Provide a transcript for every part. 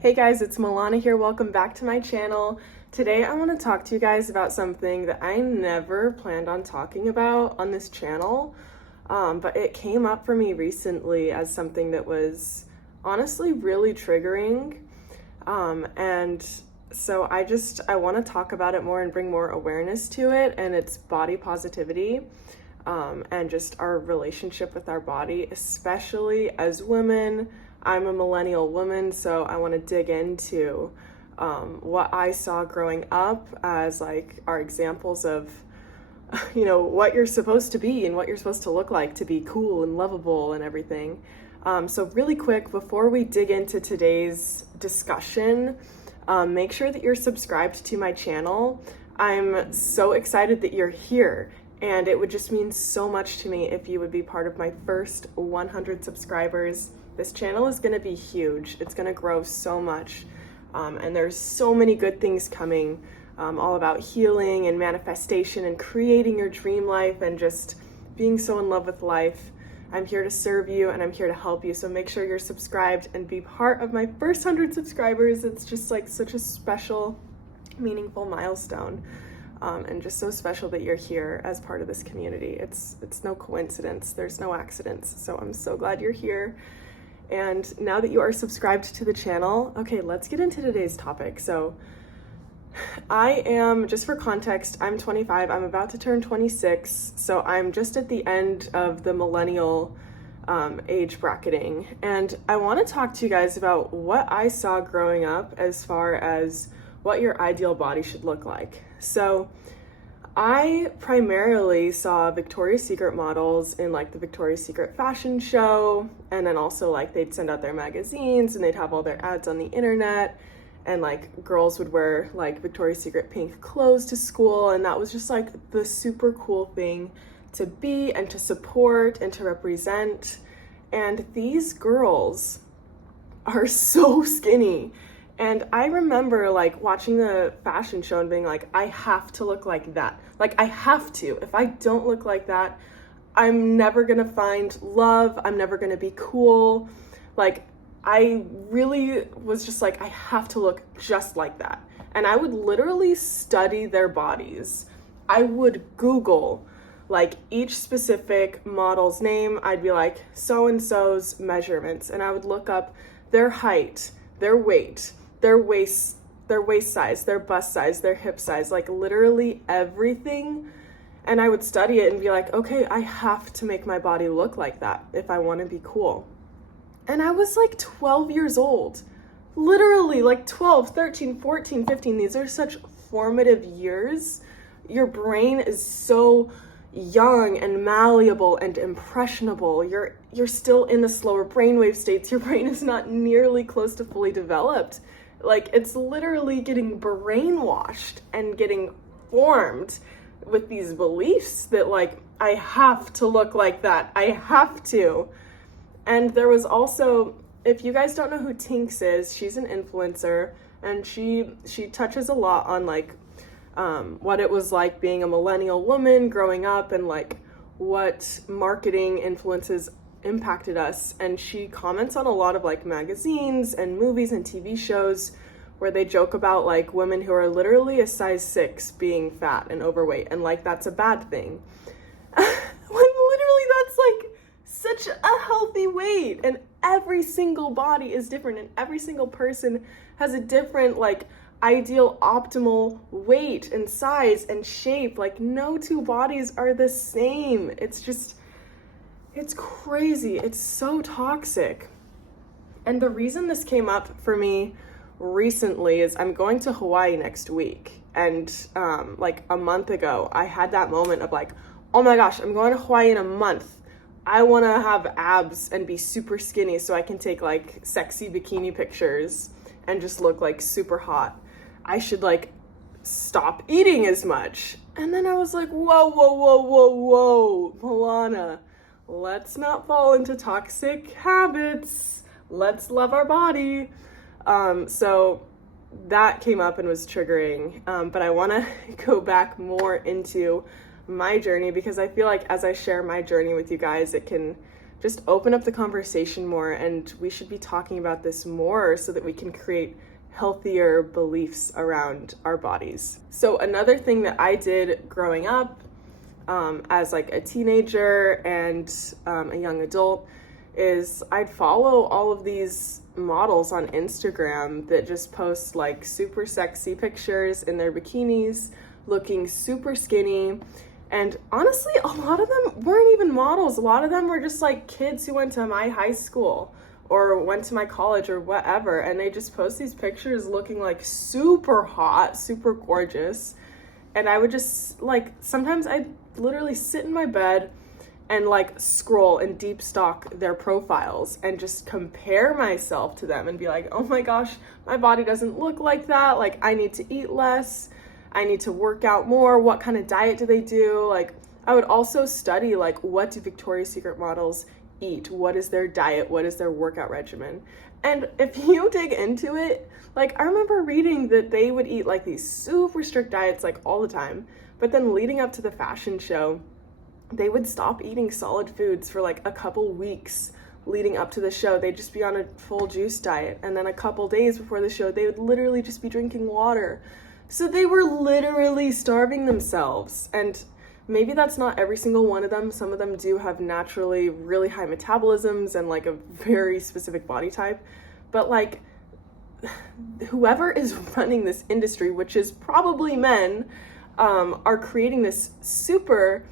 Hey guys, it's Milana here. Welcome back to my channel. Today I want to talk to you guys about something that I never planned on talking about on this channel, but it came up for me recently as something that was honestly really triggering. And so I want to talk about it more and bring more awareness to it, and it's body positivity. And just our relationship with our body, especially as women. I'm a millennial woman, so I want to dig into what I saw growing up as like our examples of, what you're supposed to be and what you're supposed to look like to be cool and lovable and everything. So really quick, before we dig into today's discussion, make sure that you're subscribed to my channel. I'm so excited that you're here. And it would just mean so much to me if you would be part of my first 100 subscribers. This channel is going to be huge. It's going to grow so much. And there's so many good things coming, all about healing and manifestation and creating your dream life and just being so in love with life. I'm here to serve you and I'm here to help you. So make sure you're subscribed and be part of my first 100 subscribers. It's just like such a special, meaningful milestone. And just so special that you're here as part of this community. It's no coincidence. There's no accidents. So I'm so glad you're here. And now that you are subscribed to the channel, okay, let's get into today's topic. So I am, just for context, I'm 25. I'm about to turn 26. So I'm just at the end of the millennial age bracketing. And I want to talk to you guys about what I saw growing up as far as what your ideal body should look like. So I primarily saw Victoria's Secret models in like the Victoria's Secret fashion show, and then also like they'd send out their magazines and they'd have all their ads on the internet, and like girls would wear like Victoria's Secret pink clothes to school, and that was just like the super cool thing to be and to support and to represent. And these girls are so skinny. And I remember like watching the fashion show and being like, I have to look like that. Like I have to. If I don't look like that, I'm never gonna find love. I'm never gonna be cool. Like I really was just like, I have to look just like that. And I would literally study their bodies. I would Google like each specific model's name. I'd be like, so-and-so's measurements. And I would look up their height, their weight, their waist size, their bust size, their hip size, like literally everything. And I would study it and be like, okay, I have to make my body look like that if I want to be cool. And I was like 12 years old, literally like 12, 13, 14, 15. These are such formative years. Your brain is so young and malleable and impressionable. You're still in the slower brainwave states. Your brain is not nearly close to fully developed. Like it's literally getting brainwashed and getting formed with these beliefs that like, I have to look like that. I have to. And there was also, if you guys don't know who Tinks is, she's an influencer and she touches a lot on like what it was like being a millennial woman growing up and like what marketing influences impacted us. And she comments on a lot of like magazines and movies and TV shows where they joke about like women who are literally a size 6 being fat and overweight and like that's a bad thing. When literally that's like such a healthy weight, and every single body is different and every single person has a different like ideal optimal weight and size and shape. Like no two bodies are the same. It's crazy. It's so toxic. And the reason this came up for me recently is I'm going to Hawaii next week. And like a month ago, I had that moment of like, oh my gosh, I'm going to Hawaii in a month. I want to have abs and be super skinny so I can take like sexy bikini pictures and just look like super hot. I should like stop eating as much. And then I was like, whoa, Milana. Let's not fall into toxic habits. Let's love our body. So that came up and was triggering. But I want to go back more into my journey because I feel like as I share my journey with you guys, it can just open up the conversation more, and we should be talking about this more so that we can create healthier beliefs around our bodies. So another thing that I did growing up as like a teenager and a young adult is I'd follow all of these models on Instagram that just post like super sexy pictures in their bikinis, looking super skinny. And honestly, a lot of them weren't even models. A lot of them were just like kids who went to my high school or went to my college or whatever. And they just post these pictures looking like super hot, super gorgeous. And I would just like, sometimes I'd literally sit in my bed and like scroll and deep stalk their profiles and just compare myself to them and be like, oh my gosh, my body doesn't look like that. Like, I need to eat less. I need to work out more. What kind of diet do they do? Like, I would also study like, what do Victoria's Secret models eat? What is their diet? What is their workout regimen? And if you dig into it, like, I remember reading that they would eat like these super strict diets like all the time, but then leading up to the fashion show, they would stop eating solid foods for like a couple weeks leading up to the show. They'd just be on a full juice diet. And then a couple days before the show, they would literally just be drinking water. So they were literally starving themselves. And maybe that's not every single one of them. Some of them do have naturally really high metabolisms and like a very specific body type. But like, whoever is running this industry, which is probably men, are creating this super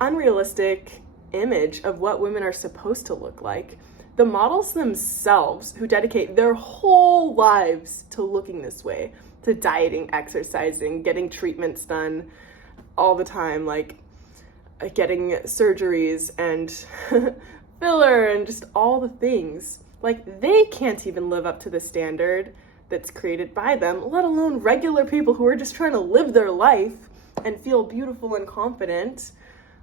unrealistic image of what women are supposed to look like. The models themselves, who dedicate their whole lives to looking this way, to dieting, exercising, getting treatments done all the time, like getting surgeries and filler and just all the things, like they can't even live up to the standard that's created by them, let alone regular people who are just trying to live their life and feel beautiful and confident.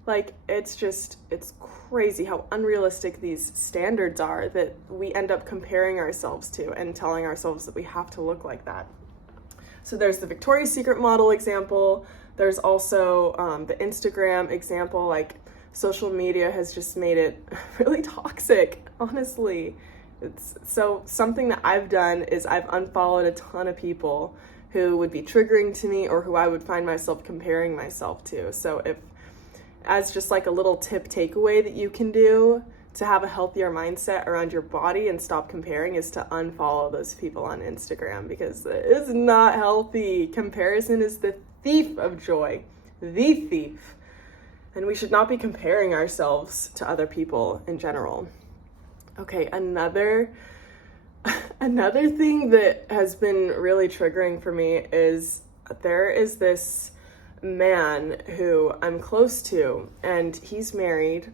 Like, it's crazy how unrealistic these standards are that we end up comparing ourselves to and telling ourselves that we have to look like that. So there's the Victoria's Secret model example. There's also the Instagram example. Like, social media has just made it really toxic, honestly. So something that I've done is I've unfollowed a ton of people who would be triggering to me or who I would find myself comparing myself to. So as just like a little tip takeaway that you can do to have a healthier mindset around your body and stop comparing is to unfollow those people on Instagram, because it is not healthy. Comparison is the thief of joy, the thief. And we should not be comparing ourselves to other people in general. Okay, another thing that has been really triggering for me is there is this man who I'm close to, and he's married,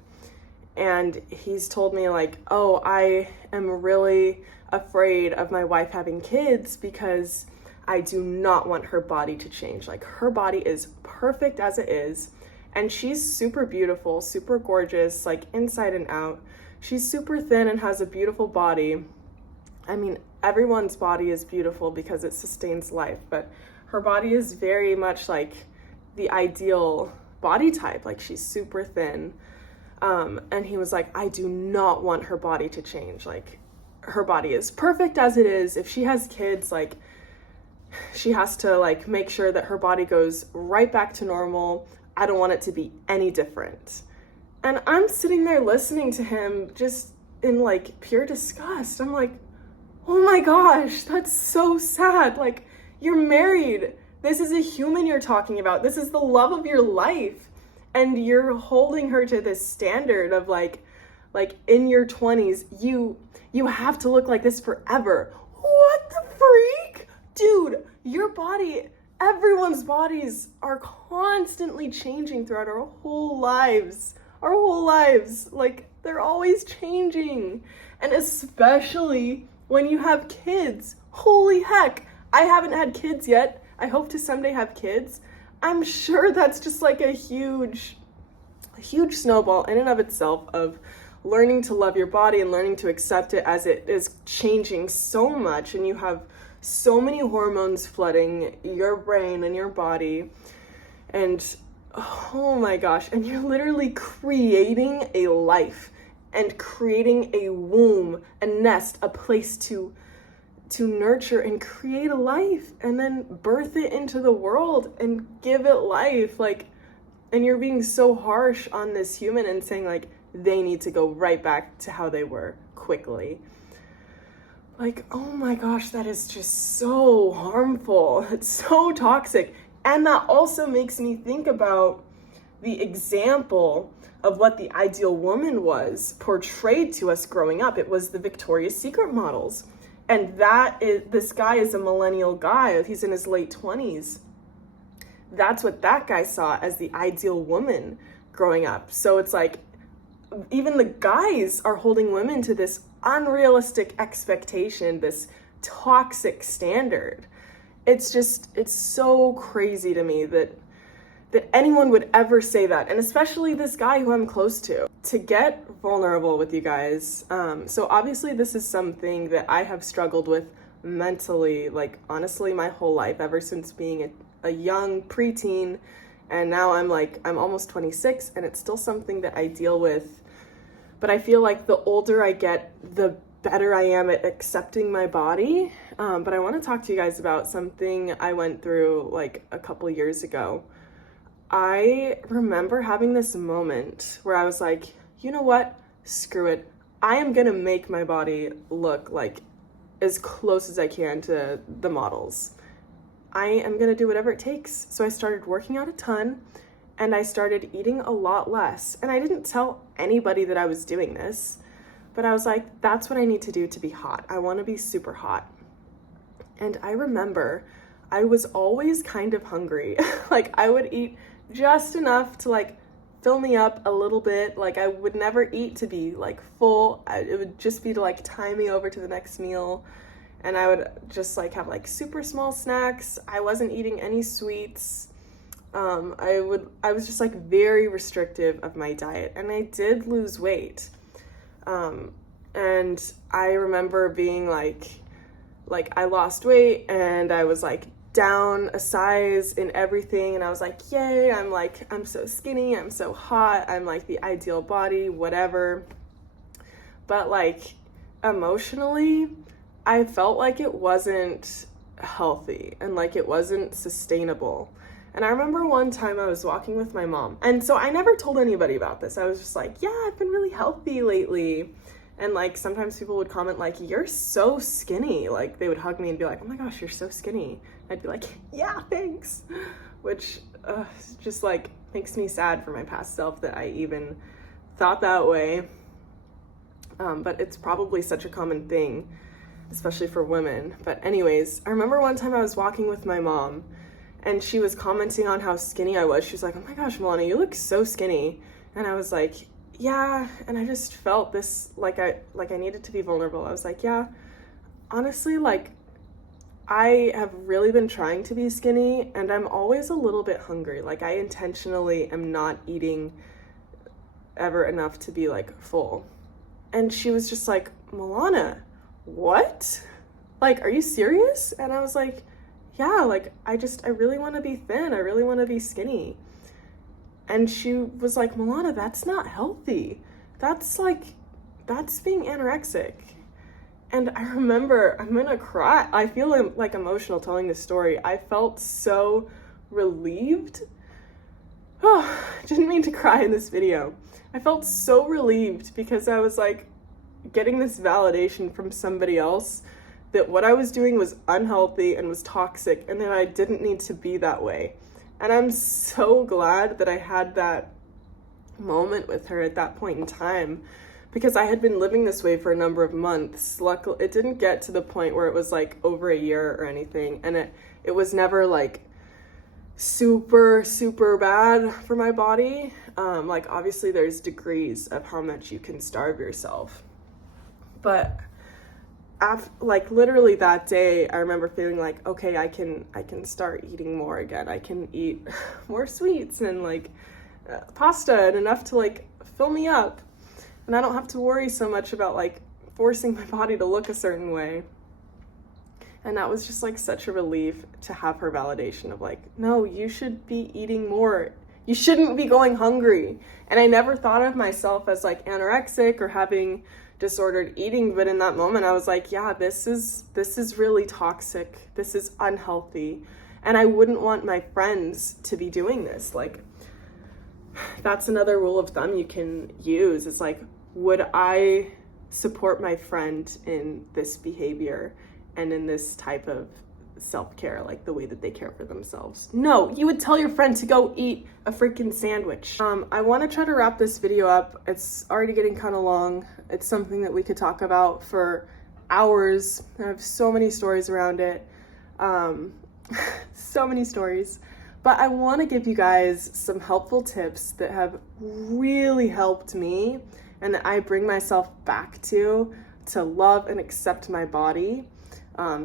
and he's told me like, oh, I am really afraid of my wife having kids because I do not want her body to change. Like, her body is perfect as it is, and she's super beautiful, super gorgeous, like inside and out. She's super thin and has a beautiful body. I mean, everyone's body is beautiful because it sustains life, but her body is very much like the ideal body type. Like, she's super thin. And he was like, I do not want her body to change. Like, her body is perfect as it is. If she has kids, like, she has to like make sure that her body goes right back to normal. I don't want it to be any different. And I'm sitting there listening to him just in like pure disgust. I'm like, oh my gosh, that's so sad. Like, you're married. This is a human you're talking about. This is the love of your life. And you're holding her to this standard of like in your 20s, you have to look like this forever. What the freak? Dude, your body, everyone's bodies are constantly changing throughout our whole lives. Our whole lives. Like, they're always changing. And especially when you have kids. Holy heck. I haven't had kids yet. I hope to someday have kids. I'm sure that's just like a huge snowball in and of itself of learning to love your body and learning to accept it as it is changing so much, and you have so many hormones flooding your brain and your body, and oh my gosh, and you're literally creating a life and creating a womb, a nest, a place to nurture and create a life and then birth it into the world and give it life. Like, and you're being so harsh on this human and saying like they need to go right back to how they were quickly. Like, oh my gosh, that is just so harmful. It's so toxic. And that also makes me think about the example of what the ideal woman was portrayed to us growing up. It was the Victoria's Secret models. And this guy is a millennial guy. He's in his late 20s. That's what that guy saw as the ideal woman growing up. So it's like, even the guys are holding women to this unrealistic expectation, this toxic standard. It's so crazy to me that anyone would ever say that, and especially this guy who I'm close to get vulnerable with you guys. So obviously this is something that I have struggled with mentally, like honestly my whole life, ever since being a young preteen, and now I'm almost 26, and it's still something that I deal with. But I feel like the older I get, the better I am at accepting my body. But I want to talk to you guys about something I went through like a couple years ago. I remember having this moment where I was like, you know what? Screw it. I am going to make my body look like as close as I can to the models. I am going to do whatever it takes. So I started working out a ton, and I started eating a lot less. And I didn't tell anybody that I was doing this, but I was like, that's what I need to do to be hot. I want to be super hot. And I remember I was always kind of hungry. Like I would eat just enough to like fill me up a little bit. Like I would never eat to be like full. It would just be to like tie me over to the next meal. And I would just like have like super small snacks. I wasn't eating any sweets. I was just like very restrictive of my diet, and I did lose weight. And I remember being like I lost weight, and I was like down a size in everything, and I was like, yay, I'm so skinny, I'm so hot, I'm like the ideal body, whatever. But like emotionally, I felt like it wasn't healthy and like it wasn't sustainable. And I remember one time I was walking with my mom, and so I never told anybody about this. I was just like, yeah, I've been really healthy lately. And like sometimes people would comment like, you're so skinny. Like they would hug me and be like, oh my gosh, you're so skinny. I'd be like, yeah, thanks. Which just like makes me sad for my past self that I even thought that way. But it's probably such a common thing, especially for women. But anyways, I remember one time I was walking with my mom, and she was commenting on how skinny I was. She was like, oh my gosh, Melania, you look so skinny. And I was like, yeah. And I just felt this, like I needed to be vulnerable. I was like, yeah, honestly, like I have really been trying to be skinny, and I'm always a little bit hungry. Like I intentionally am not eating ever enough to be like full. And she was just like, Milana, what? Like, are you serious? And I was like, yeah, like I really want to be thin. I really want to be skinny. And she was like, Milana, that's not healthy. That's being anorexic. And I remember, I'm gonna cry. I feel like emotional telling this story. I felt so relieved. Oh, I didn't mean to cry in this video. I felt so relieved because I was like getting this validation from somebody else that what I was doing was unhealthy and was toxic, and that I didn't need to be that way. And I'm so glad that I had that moment with her at that point in time, because I had been living this way for a number of months. Luckily, it didn't get to the point where it was like over a year or anything, and it was never like super, super bad for my body. Like obviously there's degrees of how much you can starve yourself. But like literally that day, I remember feeling like, okay, I can start eating more again. I can eat more sweets and like pasta and enough to like fill me up. And I don't have to worry so much about like forcing my body to look a certain way. And that was just like such a relief to have her validation of like, no, you should be eating more. You shouldn't be going hungry. And I never thought of myself as like anorexic or having disordered eating, but in that moment I was like, yeah, this is really toxic. This is unhealthy. And I wouldn't want my friends to be doing this. Like, that's another rule of thumb you can use. It's like, would I support my friend in this behavior and in this type of self-care, like the way that they care for themselves? No, you would tell your friend to go eat a freaking sandwich. I want to try to wrap this video up. It's already getting kind of long. It's something that we could talk about for hours. I have so many stories around it. So many stories. But I want to give you guys some helpful tips that have really helped me and that I bring myself back to love and accept my body,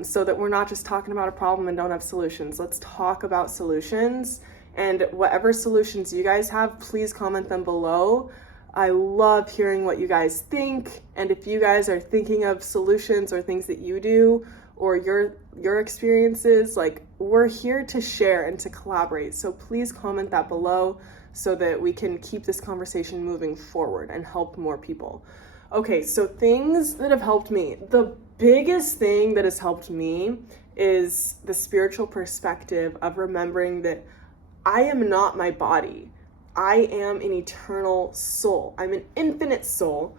so that we're not just talking about a problem and don't have solutions. Let's talk about solutions, and whatever solutions you guys have, please comment them below. I love hearing what you guys think, and if you guys are thinking of solutions or things that you do or your experiences, like, we're here to share and to collaborate. So please comment that below so that we can keep this conversation moving forward and help more people. Okay, so things that have helped me. The biggest thing that has helped me is the spiritual perspective of remembering that I am not my body. I am an eternal soul. I'm an infinite soul.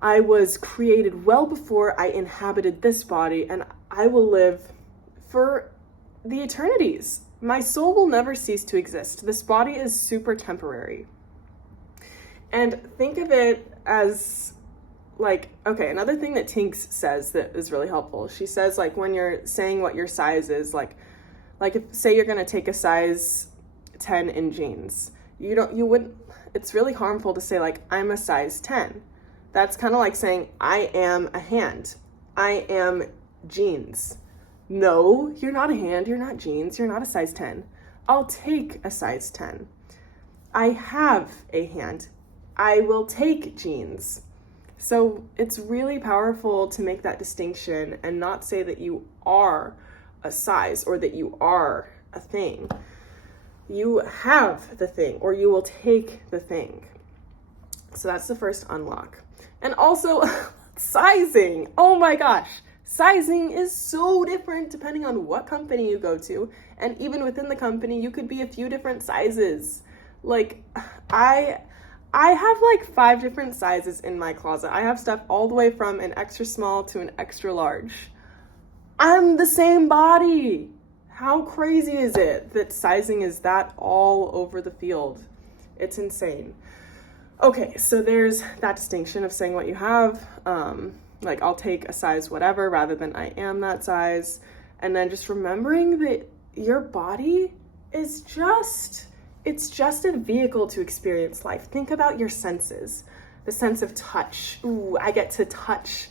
I was created well before I inhabited this body, and I will live for the eternities. My soul will never cease to exist. This body is super temporary. And think of it as like, okay, another thing that Tinks says that is really helpful. She says, like, when you're saying what your size is, like if, say you're gonna take a size 10 in jeans, you wouldn't, it's really harmful to say, like, I'm a size 10. That's kind of like saying, I am a hand. I am jeans. No, you're not a hand, you're not jeans, you're not a size 10. I'll take a size 10. I have a hand. I will take jeans. So it's really powerful to make that distinction and not say that you are a size or that you are a thing. You have the thing, or you will take the thing. So that's the first unlock. And also, sizing. Oh my gosh. Sizing is so different depending on what company you go to. And even within the company, you could be a few different sizes. Like, I have like 5 different sizes in my closet. I have stuff all the way from an extra small to an extra large. I'm the same body. How crazy is it that sizing is that all over the field? It's insane. Okay, so there's that distinction of saying what you have. Like, I'll take a size whatever rather than I am that size. And then just remembering that your body is it's just a vehicle to experience life. Think about your senses. The sense of touch. Ooh, I get to touch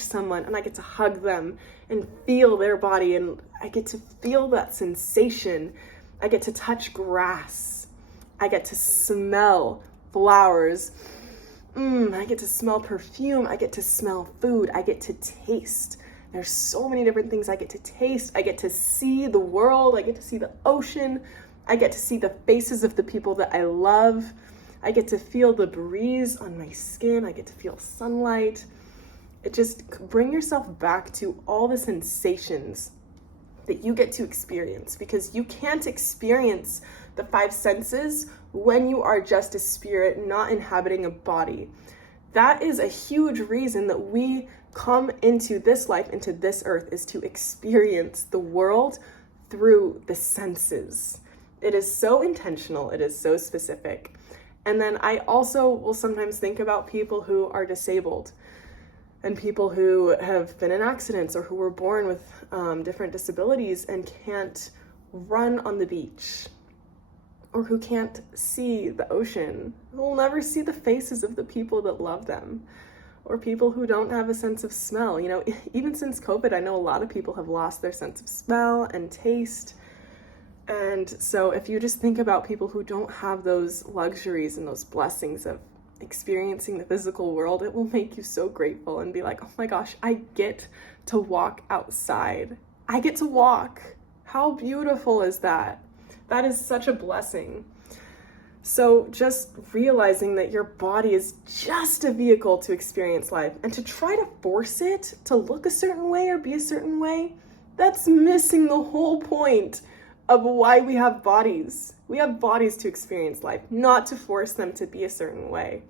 someone and I get to hug them and feel their body, and I get to feel that sensation. I get to touch grass. I get to smell flowers. I get to smell perfume. I get to smell food. I get to taste. There's so many different things I get to taste. I get to see the world. I get to see the ocean. I get to see the faces of the people that I love. I get to feel the breeze on my skin. I get to feel sunlight. It just, bring yourself back to all the sensations that you get to experience, because you can't experience the 5 senses when you are just a spirit not inhabiting a body. That is a huge reason that we come into this life, into this earth, is to experience the world through the senses. It is so intentional. It is so specific. And then I also will sometimes think about people who are disabled and people who have been in accidents or who were born with different disabilities and can't run on the beach, or who can't see the ocean, who will never see the faces of the people that love them, or people who don't have a sense of smell. You know, even since COVID, I know a lot of people have lost their sense of smell and taste. And so if you just think about people who don't have those luxuries and those blessings of experiencing the physical world, it will make you so grateful and be like, oh my gosh, I get to walk outside. I get to walk. How beautiful is that? That is such a blessing. So just realizing that your body is just a vehicle to experience life, and to try to force it to look a certain way or be a certain way, that's missing the whole point of why we have bodies. We have bodies to experience life, not to force them to be a certain way.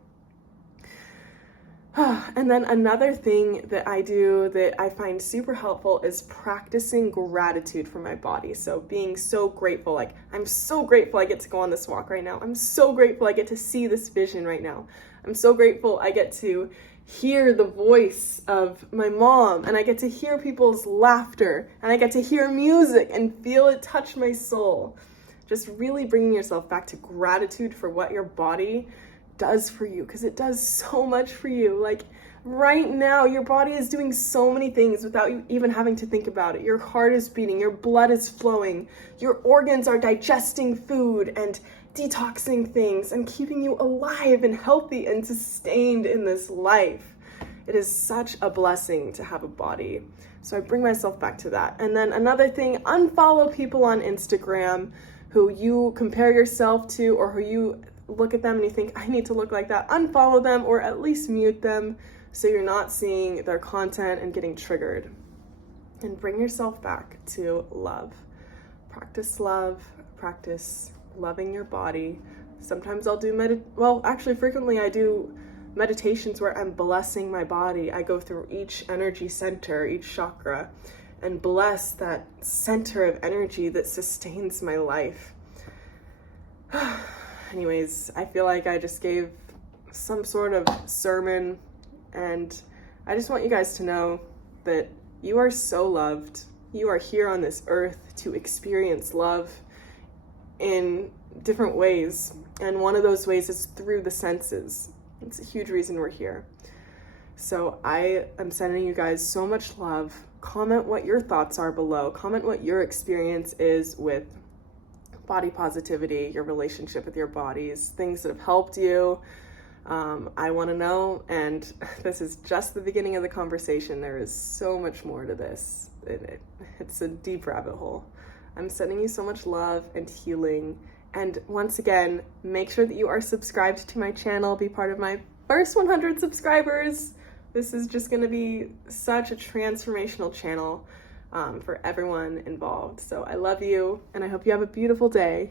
And then another thing that I do that I find super helpful is practicing gratitude for my body. So being so grateful, like I'm so grateful I get to go on this walk right now. I'm so grateful I get to see this vision right now. I'm so grateful I get to hear the voice of my mom, and I get to hear people's laughter, and I get to hear music and feel it touch my soul. Just really bringing yourself back to gratitude for what your body does for you, because it does so much for you. Like right now, your body is doing so many things without you even having to think about it. Your heart is beating, your blood is flowing, your organs are digesting food and detoxing things and keeping you alive and healthy and sustained in this life. It is such a blessing to have a body. So I bring myself back to that. And then another thing, unfollow people on Instagram who you compare yourself to, or who you look at them and you think, I need to look like that. Unfollow them, or at least mute them so you're not seeing their content and getting triggered. And bring yourself back to love. Practice love, practice loving your body. Sometimes I'll do frequently I do meditations where I'm blessing my body. I go through each energy center, each chakra, and bless that center of energy that sustains my life. Anyways, I feel like I just gave some sort of sermon, and I just want you guys to know that you are so loved. You are here on this earth to experience love in different ways, and one of those ways is through the senses. It's a huge reason we're here. So I am sending you guys so much love. Comment what your thoughts are below. Comment what your experience is with body positivity, your relationship with your bodies, things that have helped you. I want to know, and this is just the beginning of the conversation. There is so much more to this. It's a deep rabbit hole. I'm sending you so much love and healing. And once again, make sure that you are subscribed to my channel. Be part of my first 100 subscribers. This is just going to be such a transformational channel for everyone involved. So I love you, and I hope you have a beautiful day.